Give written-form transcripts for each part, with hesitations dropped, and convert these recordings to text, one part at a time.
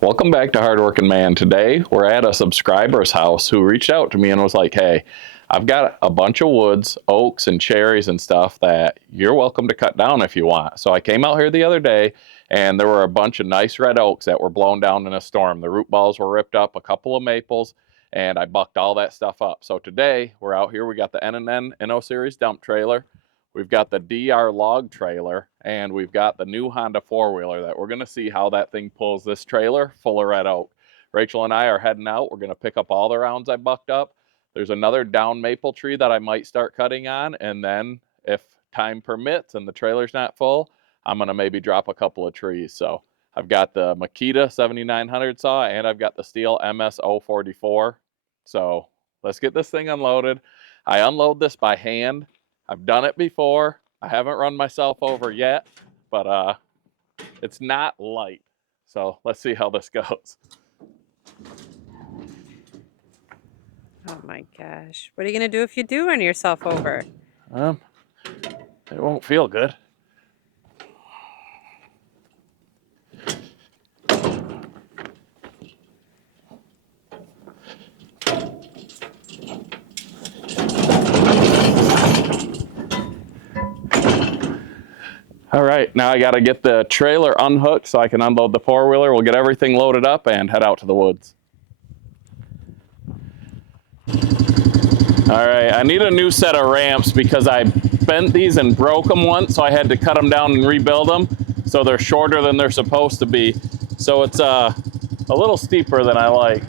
Welcome back to Hardworking Man. Today we're at a subscriber's house who reached out to me and was like, hey, I've got a bunch of woods, oaks and cherries and stuff that you're welcome to cut down if you want. So I came out here the other day and there were a bunch of nice red oaks that were blown down in a storm. The root balls were ripped up, a couple of maples, and I bucked all that stuff up. So today we're out here, we got the N&N NO Series dump trailer. We've got the DR log trailer, and we've got the new Honda four-wheeler that we're going to see how that thing pulls this trailer full of red oak. Rachel and I are heading out. We're going to pick up all the rounds I bucked up. There's another down maple tree that I might start cutting on, and then if time permits and the trailer's not full, I'm going to maybe drop a couple of trees. So I've got the Makita 7900 saw, and I've got the Steel MS 044. So let's get this thing unloaded. I unload this by hand. I've done it before. I haven't run myself over yet, but it's not light. So let's see how this goes. Oh my gosh. What are you going to do if you do run yourself over? It won't feel good. All right, now I got to get the trailer unhooked so I can unload the four-wheeler. We'll get everything loaded up and head out to the woods. All right, I need a new set of ramps because I bent these and broke them once, so I had to cut them down and rebuild them. So they're shorter than they're supposed to be. So it's a little steeper than I like.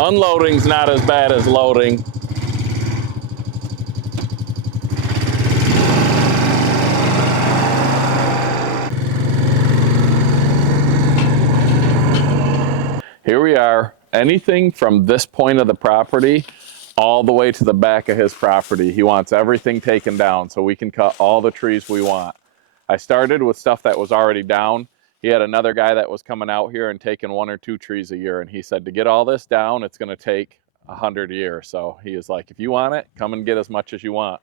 Unloading's not as bad as loading. Here we are. Anything from this point of the property all the way to the back of his property. He wants everything taken down so we can cut all the trees we want. I started with stuff that was already down. He had another guy that was coming out here and taking 1 or 2 trees a year. And he said, to get all this down, it's going to take 100 years. So he is like, if you want it, come and get as much as you want.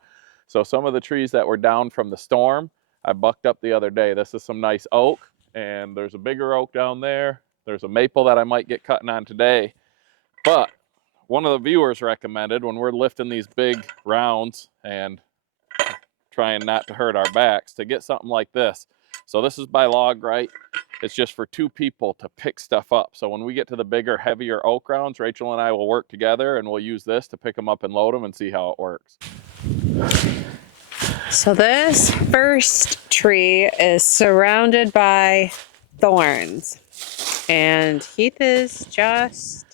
So some of the trees that were down from the storm, I bucked up the other day. This is some nice oak, and there's a bigger oak down there. There's a maple that I might get cutting on today. But one of the viewers recommended, when we're lifting these big rounds and trying not to hurt our backs, to get something like this. So this is by log, right? It's just for 2 people to pick stuff up. So when we get to the bigger, heavier oak rounds, Rachel and I will work together and we'll use this to pick them up and load them and see how it works. So this first tree is surrounded by thorns. And Heath is just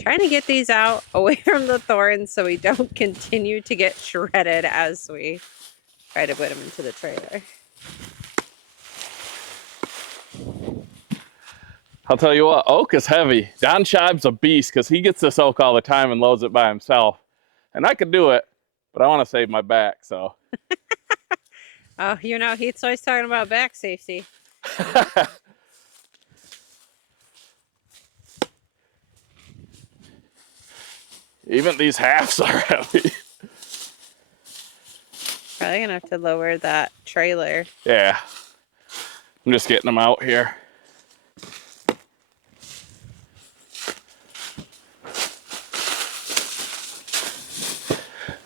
trying to get these out away from the thorns so we don't continue to get shredded as we try to put them into the trailer. I'll tell you what, oak is heavy. Don Scheib's a beast because he gets this oak all the time and loads it by himself. And I could do it, but I want to save my back, so. Oh, you know, Heath's always talking about back safety. Even these halves are heavy. Probably gonna have to lower that trailer. Yeah. I'm just getting them out here.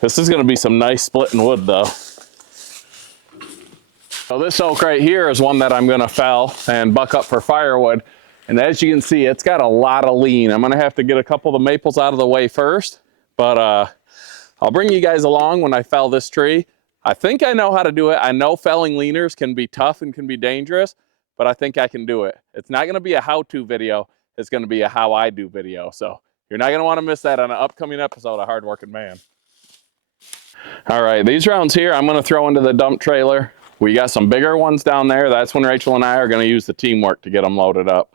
This is going to be some nice splitting wood though. So this oak right here is one that I'm going to fell and buck up for firewood. And as you can see, it's got a lot of lean. I'm going to have to get a couple of the maples out of the way first, but I'll bring you guys along when I fell this tree. I think I know how to do it. I know felling leaners can be tough and can be dangerous, but I think I can do it. It's not going to be a how-to video. It's going to be a how I do video. So you're not going to want to miss that on an upcoming episode of Hardworking Man. All right, these rounds here, I'm going to throw into the dump trailer. We got some bigger ones down there. That's when Rachel and I are going to use the teamwork to get them loaded up.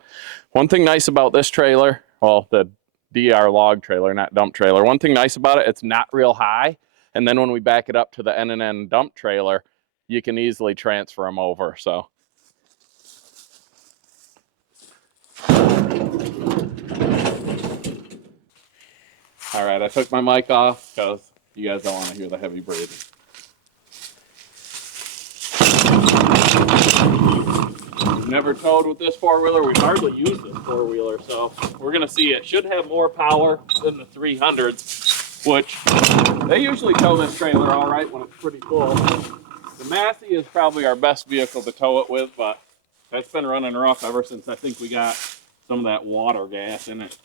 One thing nice about this trailer, well, the DR log trailer, not dump trailer. One thing nice about it, it's not real high. And then when we back it up to the N&N dump trailer, you can easily transfer them over. So. All right, I took my mic off because You guys don't want to hear the heavy breathing. We've never towed with this four-wheeler. We hardly use this four-wheeler, so we're going to see. It should have more power than the 300s, which they usually tow this trailer all right when it's pretty full. The Massey is probably our best vehicle to tow it with, but that's been running rough ever since I think we got some of that water gas in it.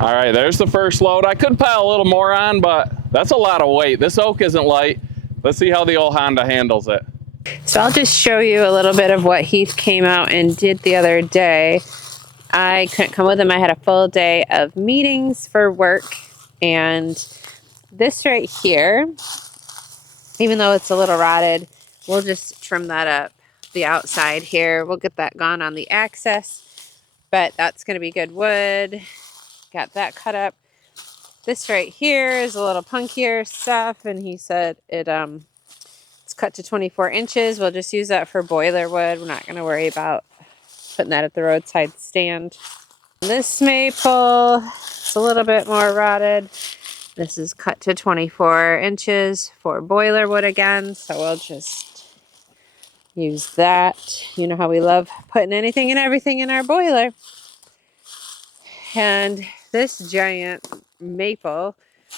All right, there's the first load. I could pile a little more on, but that's a lot of weight. This oak isn't light. Let's see how the old Honda handles it. So I'll just show you a little bit of what Heath came out and did the other day. I couldn't come with him. I had a full day of meetings for work, and this right here, even though it's a little rotted, we'll just trim that up. The outside here, we'll get that gone on the access, but that's going to be good wood. Got that cut up. This right here is a little punkier stuff, and he said it's cut to 24 inches. We'll just use that for boiler wood. We're not going to worry about putting that at the roadside stand. This maple, it's a little bit more rotted. This is cut to 24 inches for boiler wood again, so we'll just use that. You know how we love putting anything and everything in our boiler. And this giant maple,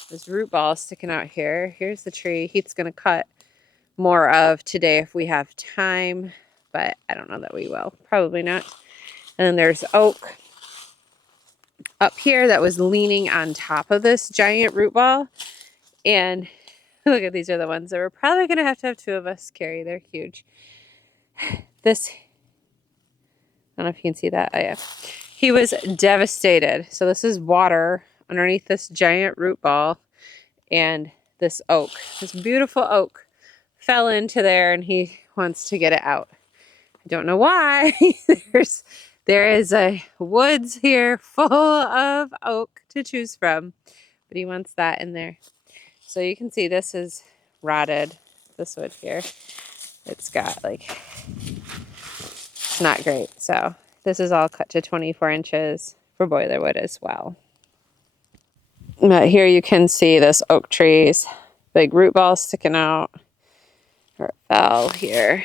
this root ball sticking out here. Here's the tree Heath's going to cut more of today if we have time, but I don't know that we will. Probably not. And then there's oak up here that was leaning on top of this giant root ball. And look at, these are the ones that we're probably going to have two of us carry. They're huge. This, I don't know if you can see that. Oh, yeah. He was devastated. So this is water underneath this giant root ball, and this oak, this beautiful oak, fell into there, and he wants to get it out. I don't know why. There is a woods here full of oak to choose from, but he wants that in there. So you can see this is rotted, this wood here. It's got like, it's not great. So this is all cut to 24 inches for boiler wood as well. But here you can see this oak tree's big root ball sticking out, or it fell here,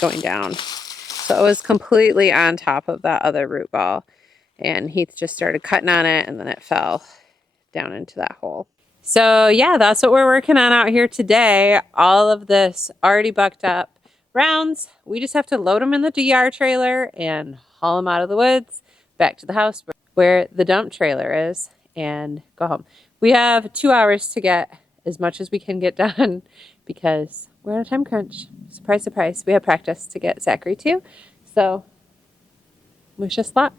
going down. So it was completely on top of that other root ball, and Heath just started cutting on it, and then it fell down into that hole. So yeah, that's what we're working on out here today. All of this already bucked up rounds. We just have to load them in the DR trailer and haul them out of the woods back to the house where the dump trailer is, and go home. We have 2 hours to get as much as we can get done because we're on a time crunch. Surprise, surprise. We have practice to get Zachary too. So wish us luck.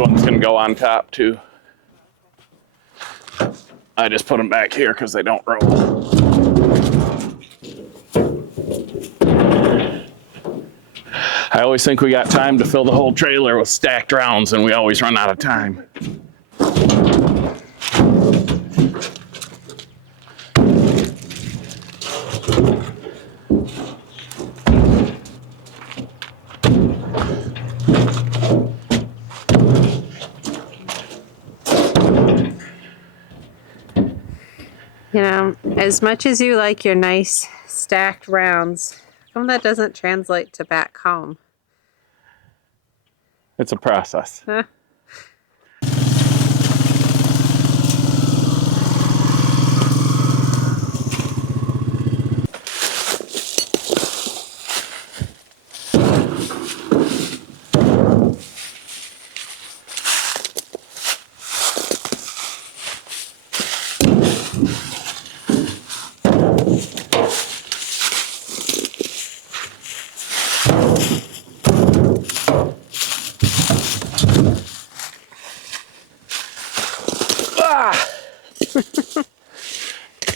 ones can go on top too. I just put them back here because they don't roll. I always think we got time to fill the whole trailer with stacked rounds, and we always run out of time. You know, as much as you like your nice stacked rounds, how come that doesn't translate to back home? It's a process. Huh?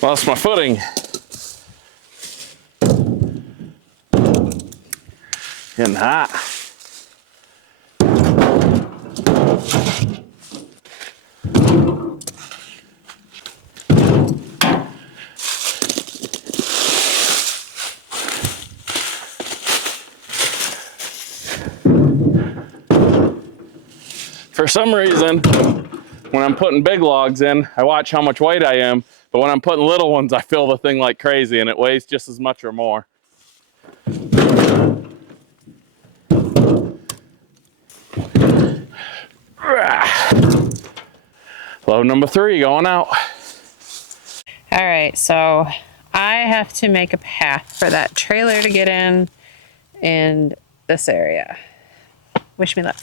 Lost my footing. Getting hot. For some reason, when I'm putting big logs in, I watch how much weight I am, but when I'm putting little ones, I fill the thing like crazy and it weighs just as much or more. Load number 3 going out. All right, so I have to make a path for that trailer to get in this area. Wish me luck.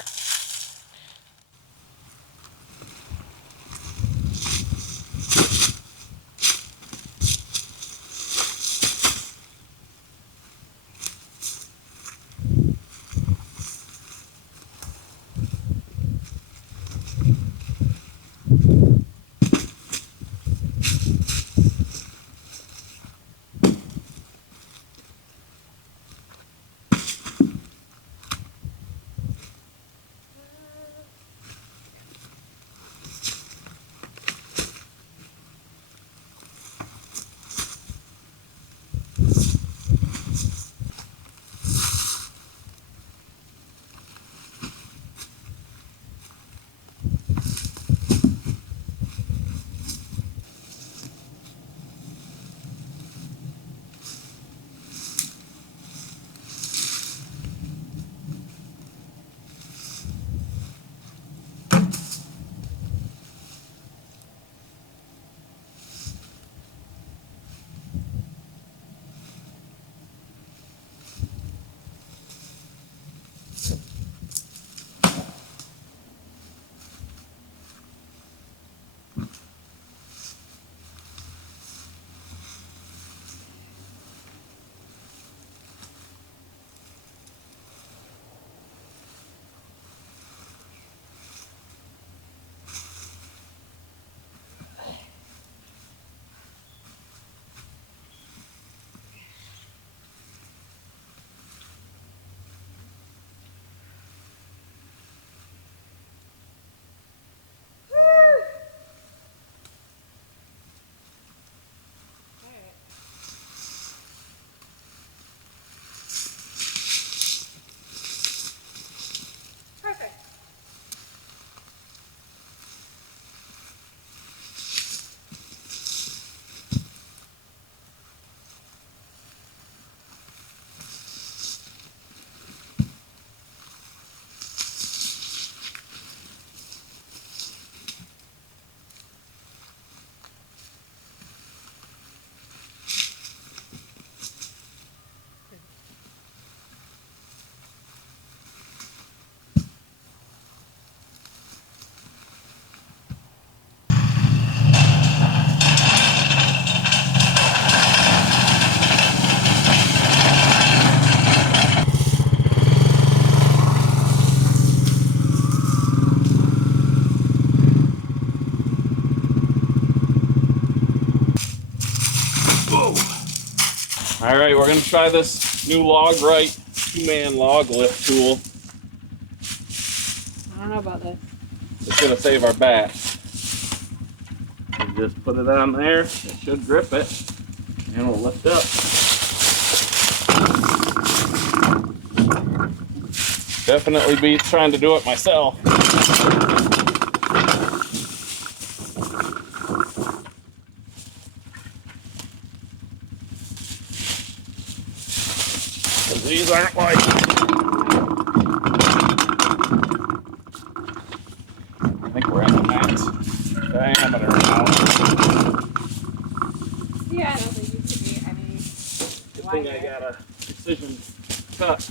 All right, we're gonna try this new Log Right 2-man log lift tool. I don't know about this. It's gonna save our back. You just put it on there, it should grip it, and it'll lift up. Definitely beats trying to do it myself. These aren't like, I think we're at the max diameter now. Yeah, I don't think you should be any Good thing I got a precision cut.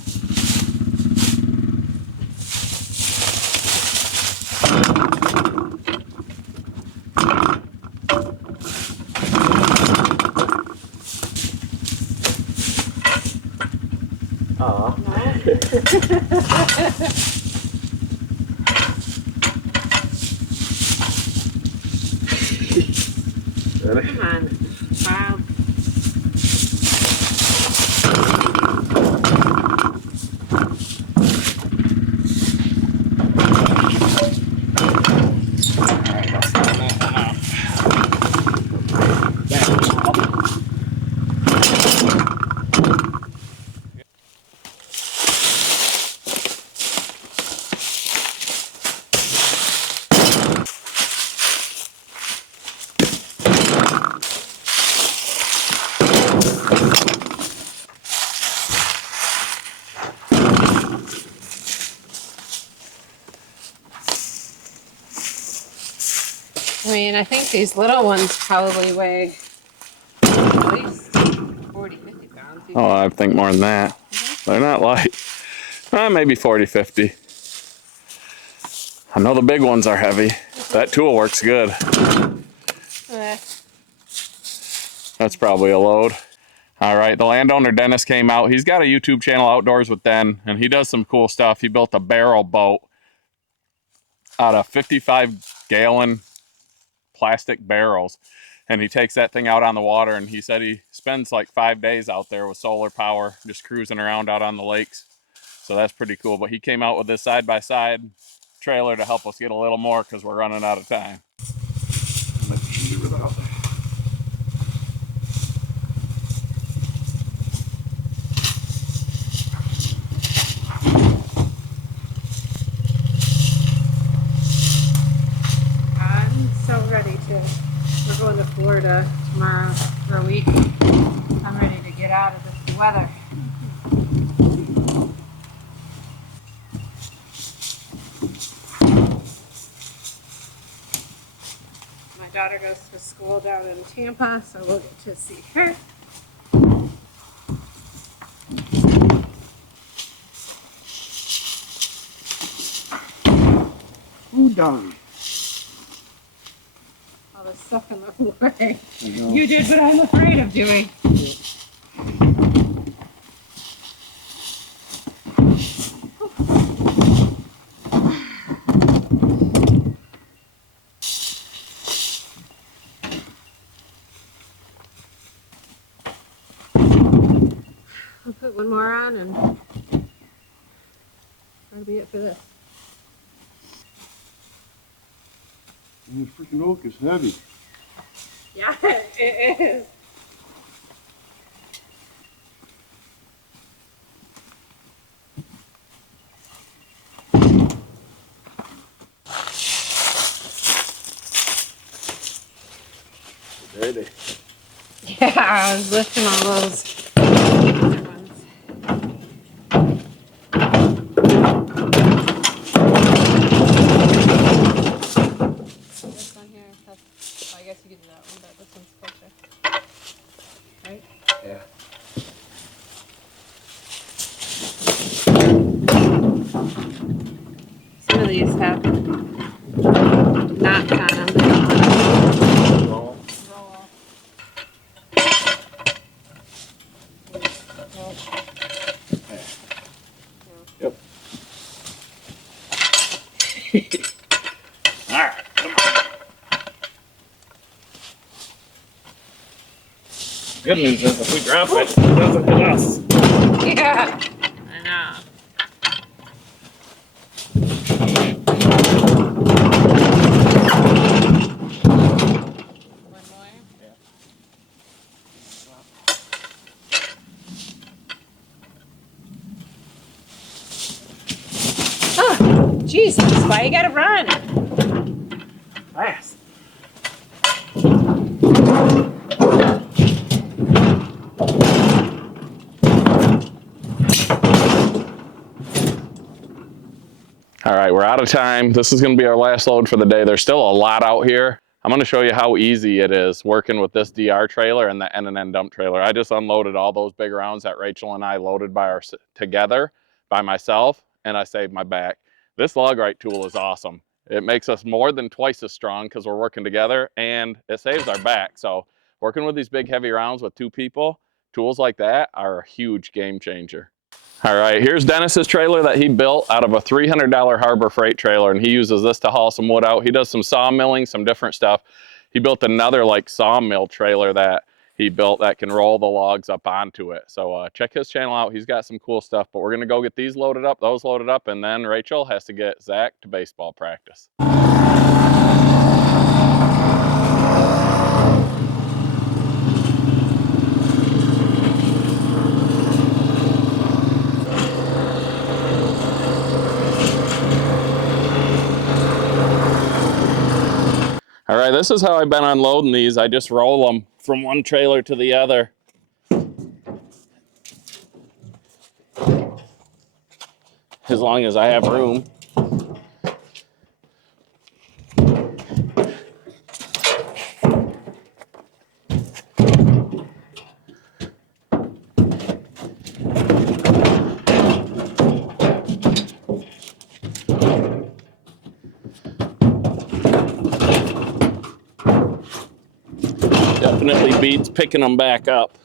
Aw. Ready? Come on, child. Alright, let's turn that one off. I mean, I think these little ones probably weigh at least 40, 50 pounds. Oh, I think more than that. They're not light. Maybe 40, 50. I know the big ones are heavy. That tool works good. That's probably a load. All right, the landowner Dennis came out. He's got a YouTube channel, Outdoors with Den, and he does some cool stuff. He built a barrel boat out of 55-gallon plastic barrels, and he takes that thing out on the water, and he said he spends like 5 days out there with solar power just cruising around out on the lakes. So that's pretty cool. But he came out with this side-by-side trailer to help us get a little more because we're running out of time. I'm so ready to. We're going to Florida tomorrow for a week. I'm ready to get out of this weather. My daughter goes to school down in Tampa, so we'll get to see her. Who done? All the stuff in the way. You did what I'm afraid of doing. I'll put one more on and that'll be it for this. The freaking oak is heavy. Yeah, it is. Ready. Yeah, I was lifting all those other ones. This one here, that's, well, I guess you could do that one, but this one's closer. Right? Yeah. Some of these have knots on them. Roll. Good news is if we drop it, it doesn't hit us. Yeah. I know. One more? Yeah. Oh, Jesus, why you gotta run? Fast. All right, we're out of time. This is going to be our last load for the day. There's still a lot out here. I'm going to show you how easy it is working with this DR trailer and the N&N dump trailer. I just unloaded all those big rounds that Rachel and I loaded together by myself, and I saved my back. This log right tool is awesome. It makes us more than twice as strong because we're working together, and it saves our back. So working with these big heavy rounds with two people, tools like that are a huge game changer. All right, here's Dennis's trailer that he built out of a $300 Harbor Freight trailer, and he uses this to haul some wood out. He does some sawmilling, some different stuff. He built another like sawmill trailer that he built that can roll the logs up onto it. So check his channel out. He's got some cool stuff, but we're gonna go get these loaded up, those loaded up, and then Rachel has to get Zach to baseball practice. All right, this is how I've been unloading these. I just roll them from one trailer to the other. As long as I have room. Definitely beats picking them back up.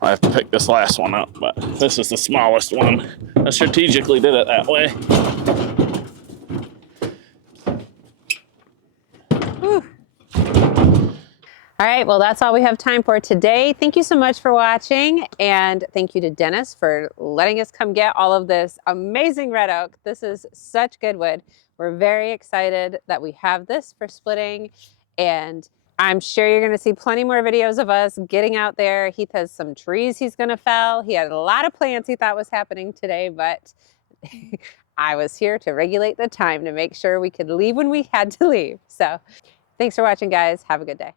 I have to pick this last one up, but this is the smallest one. I strategically did it that way. Whew. All right, well, that's all we have time for today. Thank you so much for watching, and thank you to Dennis for letting us come get all of this amazing red oak. This is such good wood. We're very excited that we have this for splitting, and I'm sure you're gonna see plenty more videos of us getting out there. Heath has some trees he's gonna fell. He had a lot of plans he thought was happening today, but I was here to regulate the time to make sure we could leave when we had to leave. So thanks for watching, guys. Have a good day.